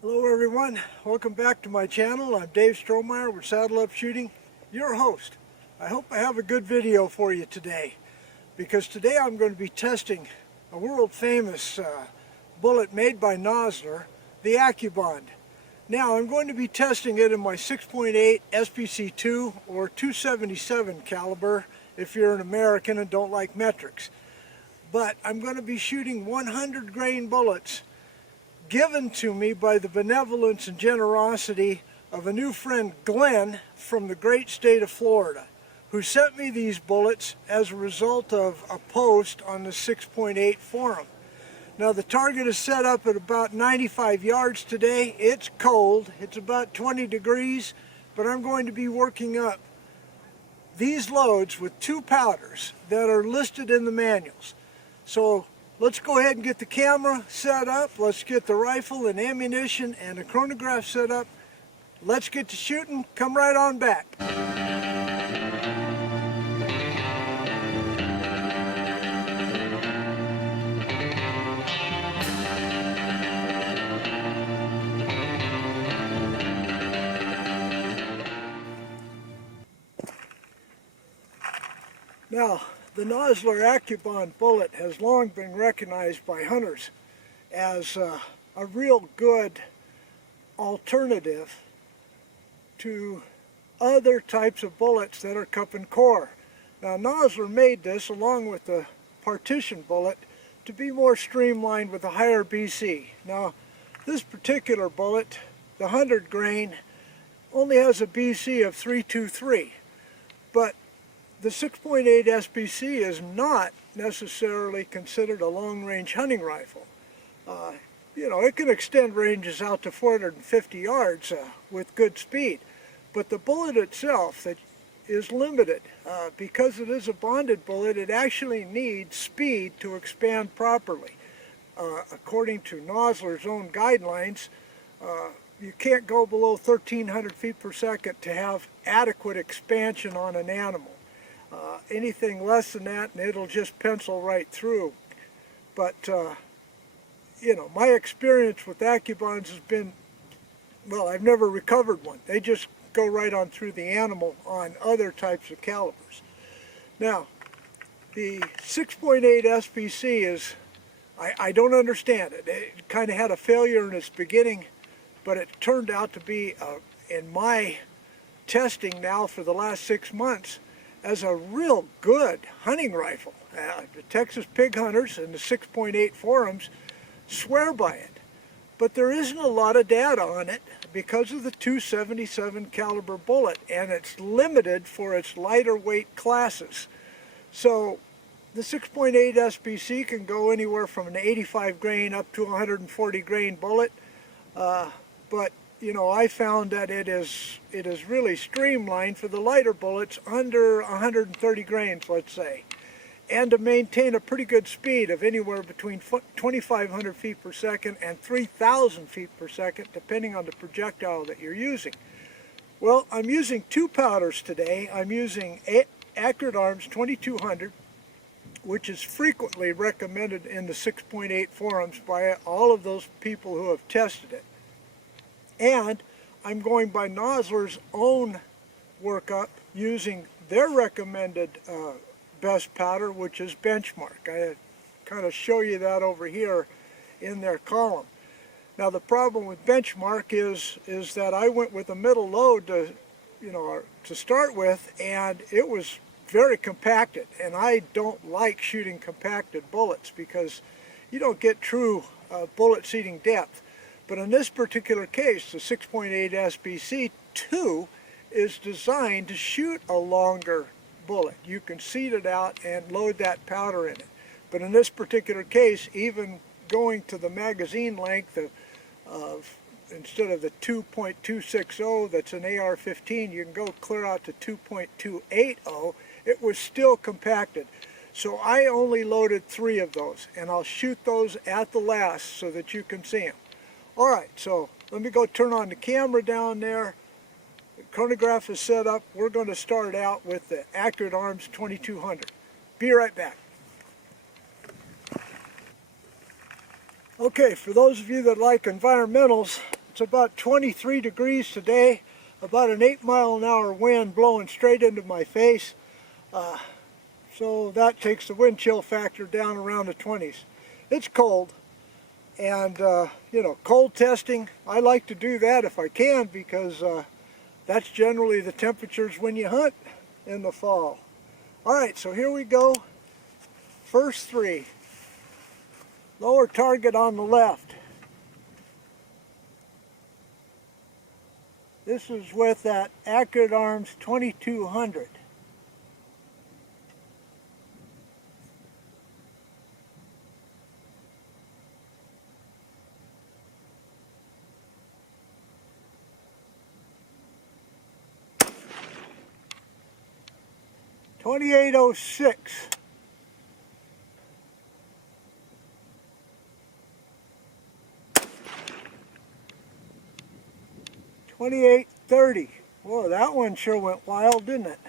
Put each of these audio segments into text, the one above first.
Hello everyone, welcome back to my channel. I'm Dave Strohmeyer with Saddle Up Shooting, your host. I hope I have a good video for you today, because today I'm going to be testing a world famous bullet made by Nosler, the Accubond. Now I'm going to be testing it in my 6.8 SPC-II or 277 caliber if you're an American and don't like metrics. But I'm going to be shooting 100 grain bullets given to me by the benevolence and generosity of a new friend, Glenn, from the great state of Florida, who sent me these bullets as a result of a post on the 6.8 forum. Now the target is set up at about 95 yards today. It's cold, it's about 20 degrees, but I'm going to be working up these loads with two powders that are listed in the manuals. So let's go ahead and get the camera set up. Let's get the rifle and ammunition and the chronograph set up. Let's get to shooting. Come right on back. Now, the Nosler Accubond bullet has long been recognized by hunters as a real good alternative to other types of bullets that are cup and core. Now, Nosler made this along with the partition bullet to be more streamlined with a higher BC. Now, this particular bullet, the 100 grain, only has a BC of 323, but the 6.8 SPC is not necessarily considered a long-range hunting rifle. You know, it can extend ranges out to 450 yards with good speed, but the bullet itself that is limited. Because it is a bonded bullet, it actually needs speed to expand properly. According to Nosler's own guidelines, you can't go below 1,300 feet per second to have adequate expansion on an animal. Anything less than that and it'll just pencil right through. But you know, my experience with Accubonds has been, well, I've never recovered one. They just go right on through the animal on other types of calibers. Now, the 6.8 SPC is, I don't understand it. It kind of had a failure in its beginning, but it turned out to be, in my testing now for the last 6 months, as a real good hunting rifle. The Texas pig hunters and the 6.8 forums swear by it. But there isn't a lot of data on it because of the 277 caliber bullet, and it's limited for its lighter weight classes. So the 6.8 SPC can go anywhere from an 85 grain up to a 140 grain bullet, but you know, I found that it is really streamlined for the lighter bullets under 130 grains, let's say, and to maintain a pretty good speed of anywhere between 2,500 feet per second and 3,000 feet per second, depending on the projectile that you're using. Well, I'm using two powders today. I'm using Firearms 2200, which is frequently recommended in the 6.8 forums by all of those people who have tested it. And I'm going by Nosler's own workup using their recommended best powder, which is Benchmark. I kind of show you that over here in their column. Now the problem with Benchmark is that I went with a middle load to, you know, to start with, and it was very compacted, and I don't like shooting compacted bullets because you don't get true bullet seating depth. But in this particular case, the 6.8 SPC-II is designed to shoot a longer bullet. You can seat it out and load that powder in it. But in this particular case, even going to the magazine length of instead of the 2.260 that's an AR-15, you can go clear out to 2.280. It was still compacted. So I only loaded 3 of those, and I'll shoot those at the last so that you can see them. Alright, so let me go turn on the camera down there. The chronograph is set up. We're going to start out with the Firearms 2200. Be right back. Okay, for those of you that like environmentals, It's about 23 degrees today, about an 8-mile-an-hour wind blowing straight into my face. So that takes the wind chill factor down around the 20s. It's cold, and you know, cold testing, I like to do that if I can, because that's generally the temperatures when you hunt in the fall. Alright, so here we go. First three. Lower target on the left. This is with that Accubond 2200. .2806. .2830. Whoa, that one sure went wild, didn't it?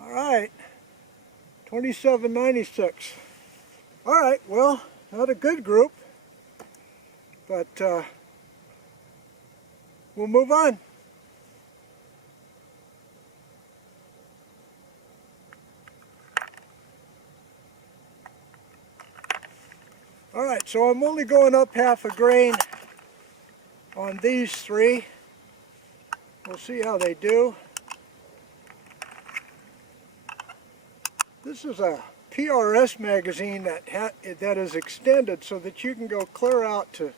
All right, 2796. All right, well, not a good group, but we'll move on. All right, so I'm only going up half a grain on these three. We'll see how they do. This is a PRS magazine that is extended so that you can go clear out to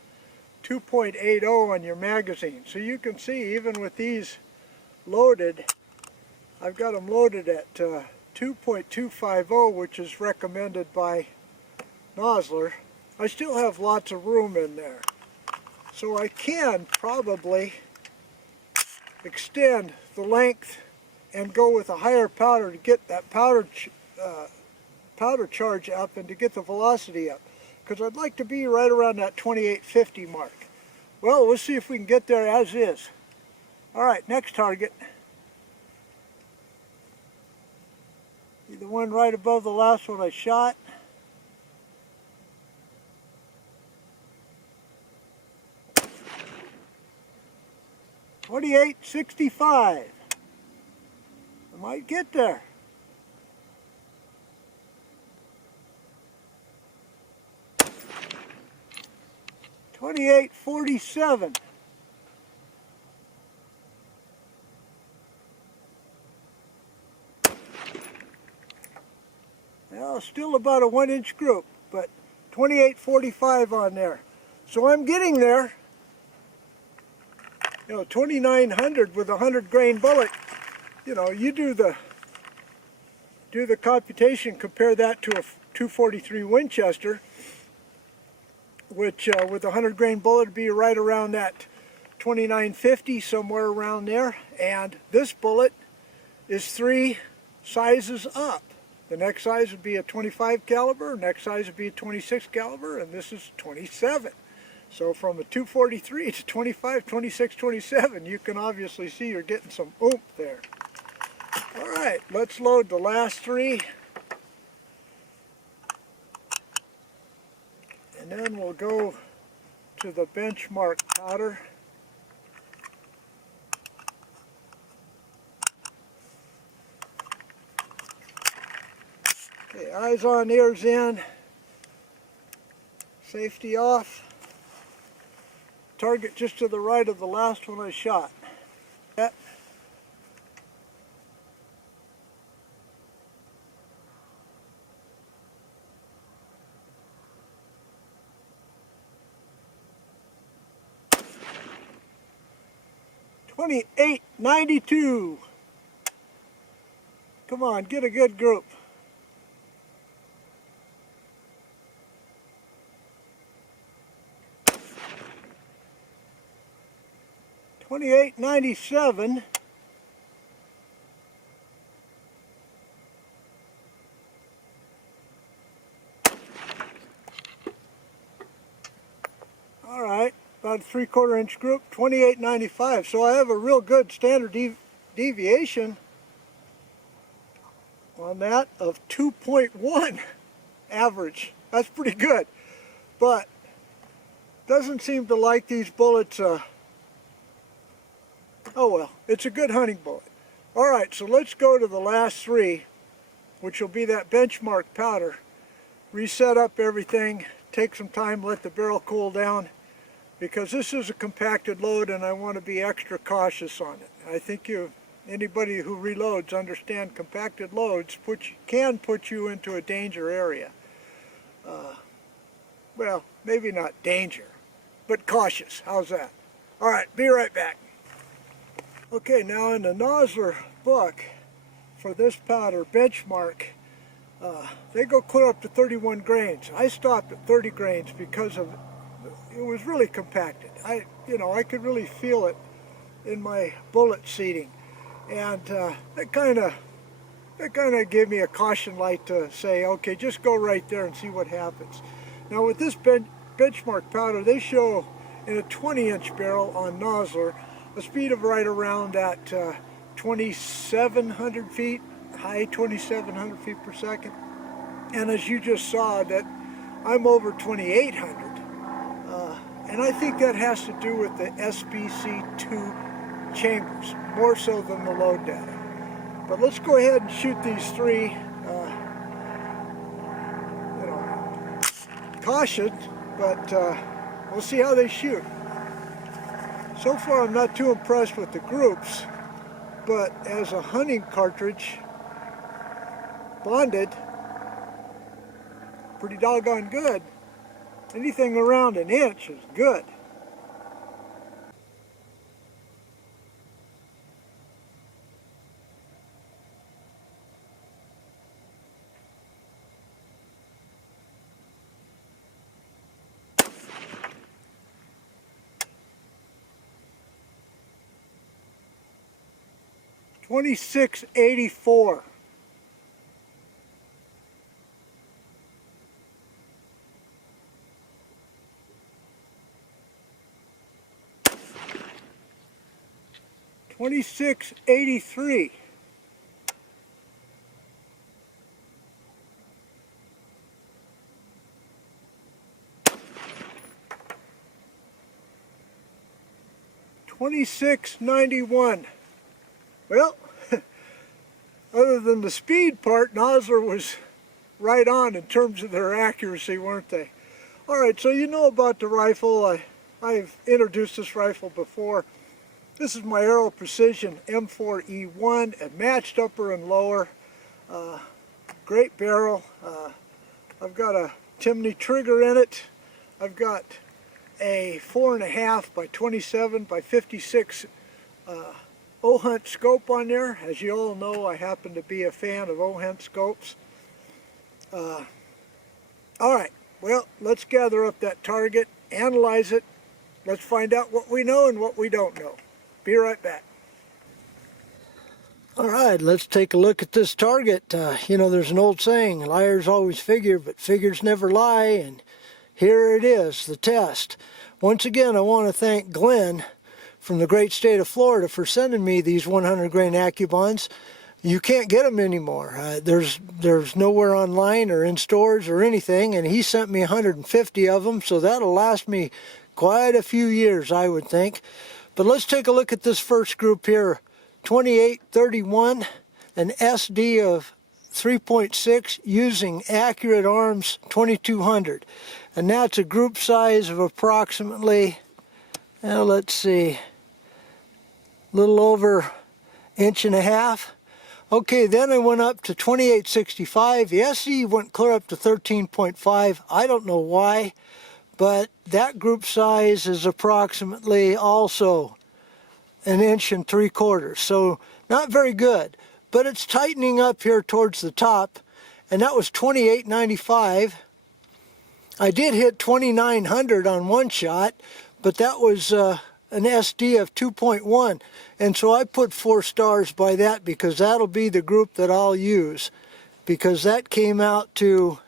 2.80 on your magazine. So you can see, even with these loaded, I've got them loaded at 2.250, which is recommended by Nosler. I still have lots of room in there. So I can probably extend the length and go with a higher powder to get that powder charge up and to get the velocity up, because I'd like to be right around that 2850 mark. Well, we'll see if we can get there as is. All right, next target. Be the one right above the last one I shot. .2865. I might get there. .2847. Well, still about a 1-inch group, but 2845 on there. So I'm getting there. You know, 2900 with a 100-grain bullet. You know, you do the computation, compare that to a 243 Winchester, which with a 100-grain bullet would be right around that 2950, somewhere around there. And this bullet is 3 sizes up. The next size would be a 25 caliber, next size would be a 26 caliber, and this is 27. So from a 243 to 25, 26, 27, you can obviously see you're getting some oomph there. All right, let's load the last 3. And then we'll go to the benchmark powder. Okay, eyes on, ears in, safety off. Target just to the right of the last one I shot. That. .2892. Come on, get a good group. .2897. All right, about a 3/4 inch group, 2895. So I have a real good standard deviation on that of 2.1 average. That's pretty good, but doesn't seem to like these bullets. Oh well, it's a good hunting bullet. Alright, so let's go to the last three, which will be that benchmark powder. Reset up everything, take some time, let the barrel cool down, because this is a compacted load and I want to be extra cautious on it. I think anybody who reloads understand compacted loads can put you into a danger area. Well, maybe not danger, but cautious. How's that? Alright, be right back. Okay, now in the Nosler book for this powder benchmark, they go clear up to 31 grains. I stopped at 30 grains because of it was really compacted. I could really feel it in my bullet seating, and that kind of gave me a caution light to say, okay, just go right there and see what happens. Now with this benchmark powder, they show in a 20-inch barrel on Nosler a speed of right around that 2,700 feet, high 2,700 feet per second. And as you just saw, that I'm over 2,800. And I think that has to do with the SPC-II chambers, more so than the load data. But let's go ahead and shoot these three. Caution, but we'll see how they shoot. So far I'm not too impressed with the groups, but as a hunting cartridge, bonded, pretty doggone good. Anything around an inch is good. .2684. .2683. .2691. Well, other than the speed part, Nosler was right on in terms of their accuracy, weren't they? Alright, so you know about the rifle. I've introduced this rifle before. This is my Aero Precision M4E1, a matched upper and lower. Great barrel. I've got a Timney trigger in it. I've got a 4.5 by 27 by 56 O-Hunt scope on there. As you all know, I happen to be a fan of O-Hunt scopes. Alright, well, let's gather up that target, analyze it. Let's find out what we know and what we don't know. Be right back. Alright, let's take a look at this target. You know, there's an old saying, liars always figure, but figures never lie, and here it is, the test. Once again, I want to thank Glenn from the great state of Florida for sending me these 100 grain Accubonds. You can't get them anymore. There's nowhere online or in stores or anything, and he sent me 150 of them, so that'll last me quite a few years, I would think. But let's take a look at this first group here. 2831, an SD of 3.6 using Accurate Arms 2200. And that's a group size of approximately, let's see, a little over 1.5 inches. Okay, then I went up to 2865. The SD went clear up to 13.5. I don't know why, but that group size is approximately also 1.75 inches. So not very good, but it's tightening up here towards the top, and that was 2895. I did hit 2900 on one shot, but that was an SD of 2.1, and so I put 4 stars by that because that'll be the group that I'll use, because that came out to,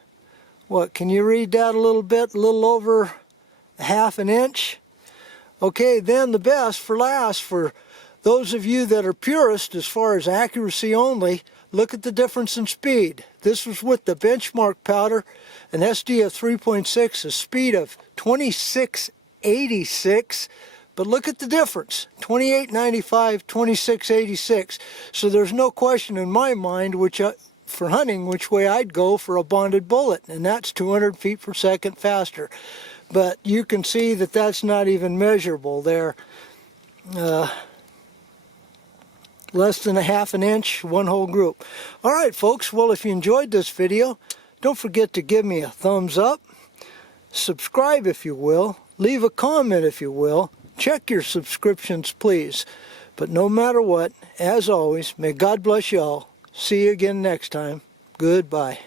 what, can you read that a little bit? A little over 1/2 inch. Okay, then the best for last, for those of you that are purist as far as accuracy only, look at the difference in speed. This was with the benchmark powder, an SD of 3.6, a speed of 2686. But look at the difference, 2895, 2686. So there's no question in my mind for hunting which way I'd go for a bonded bullet, and that's 200 feet per second faster. But you can see that that's not even measurable there. Less than a half an inch, one whole group. Alright folks, well if you enjoyed this video, don't forget to give me a thumbs up, subscribe if you will, leave a comment if you will, check your subscriptions please. But no matter what, as always, may God bless you all. See you again next time. Goodbye.